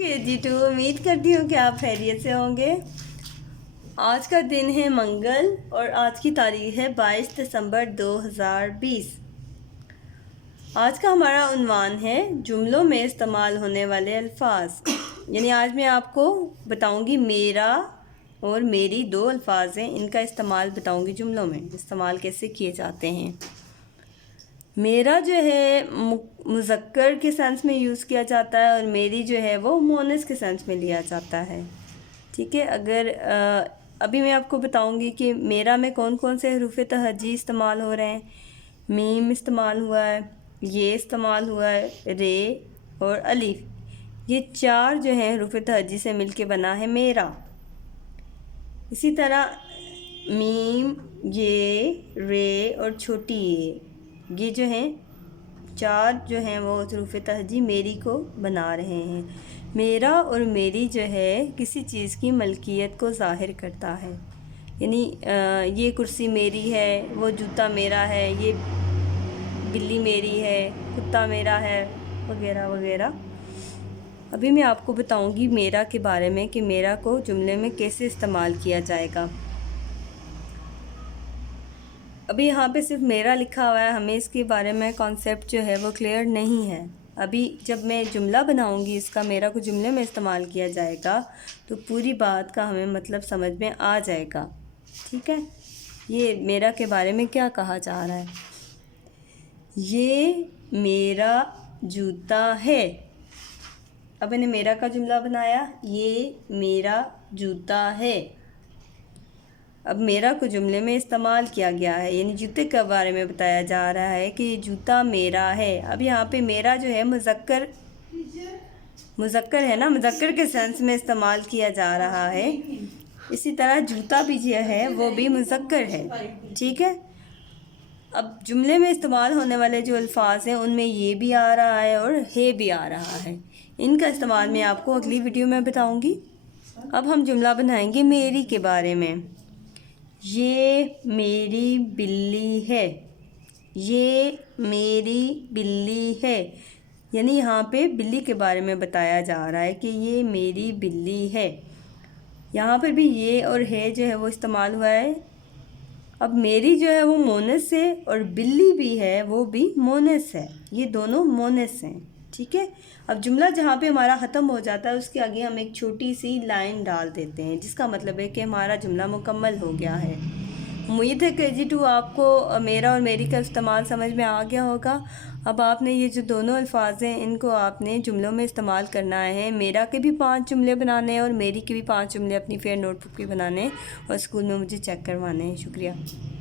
KG2 उम्मीद करती हूँ कि आप खैरियत से होंगे। आज का दिन है मंगल और आज की तारीख है 22 दिसंबर 2020। आज का हमारा उन्वान है जुमलों में इस्तेमाल होने वाले अल्फाज। यानी आज मैं आपको बताऊंगी मेरा और मेरी दो अल्फाज हैं, इनका इस्तेमाल बताऊंगी जुमलों में इस्तेमाल कैसे किए जाते हैं। मेरा जो है मुज़क्कर के सेंस में यूज़ किया जाता है और मेरी जो है वो मोनस के सेंस में लिया जाता है। ठीक है, अगर अभी मैं आपको बताऊंगी कि मेरा में कौन कौन से हरूफ तहज्जी इस्तेमाल हो रहे हैं। मीम इस्तेमाल हुआ है, ये इस्तेमाल हुआ है, रे और अलिफ, ये चार जो हैं हरूफ तहज्जी से मिलके बना है मेरा। इसी तरह मीम, ये, रे और छोटी ये जो हैं चार जो हैं वो हरूफ तहज्जी मेरी को बना रहे हैं। मेरा और मेरी जो है किसी चीज़ की मलकियत को ज़ाहिर करता है। यानी ये कुर्सी मेरी है, वो जूता मेरा है, ये बिल्ली मेरी है, कुत्ता मेरा है, वगैरह वगैरह। अभी मैं आपको बताऊंगी मेरा के बारे में कि मेरा को जुमले में कैसे इस्तेमाल किया जाएगा। अभी यहाँ पे सिर्फ मेरा लिखा हुआ है, हमें इसके बारे में कॉन्सेप्ट जो है वो क्लियर नहीं है। अभी जब मैं जुमला बनाऊंगी इसका, मेरा को जुमले में इस्तेमाल किया जाएगा तो पूरी बात का हमें मतलब समझ में आ जाएगा। ठीक है, ये मेरा के बारे में क्या कहा जा रहा है। ये मेरा जूता है। अब मैंने मेरा का जुमला बनाया, ये मेरा जूता है। अब मेरा को जुमले में इस्तेमाल किया गया है, यानी जूते के बारे में बताया जा रहा है कि ये जूता मेरा है। अब यहाँ पे मेरा जो है मुज़क्कर है ना, मुज़क्कर के सेंस में इस्तेमाल किया जा रहा है। इसी तरह जूता भी जो है वो भी मुज़क्कर है। ठीक है, अब जुमले में इस्तेमाल होने वाले जो अल्फाज हैं उनमें ये भी आ रहा है और है भी आ रहा है। इनका इस्तेमाल मैं आपको अगली वीडियो में बताऊँगी। अब हम जुमला बनाएंगे मेरी के बारे में। ये मेरी बिल्ली है, ये मेरी बिल्ली है। यानी यहाँ पे बिल्ली के बारे में बताया जा रहा है कि ये मेरी बिल्ली है। यहाँ पर भी ये और है जो है वो इस्तेमाल हुआ है। अब मेरी जो है वो मोनस है और बिल्ली भी है वो भी मोनस है, ये दोनों मोनस हैं। ठीक है, अब जुमला जहाँ पे हमारा ख़त्म हो जाता है उसके आगे हम एक छोटी सी लाइन डाल देते हैं, जिसका मतलब है कि हमारा जुमला मुकम्मल हो गया है। उम्मीद है KG2 आपको मेरा और मेरी का इस्तेमाल समझ में आ गया होगा। अब आपने ये जो दोनों अल्फाज हैं इनको आपने जुमलों में इस्तेमाल करना है। मेरा के भी 5 जुमले बनाने हैं और मेरी के भी 5 जुमले अपनी फेयर नोटबुक पे बनाने हैं और स्कूल में मुझे चेक करवाने हैं। शुक्रिया।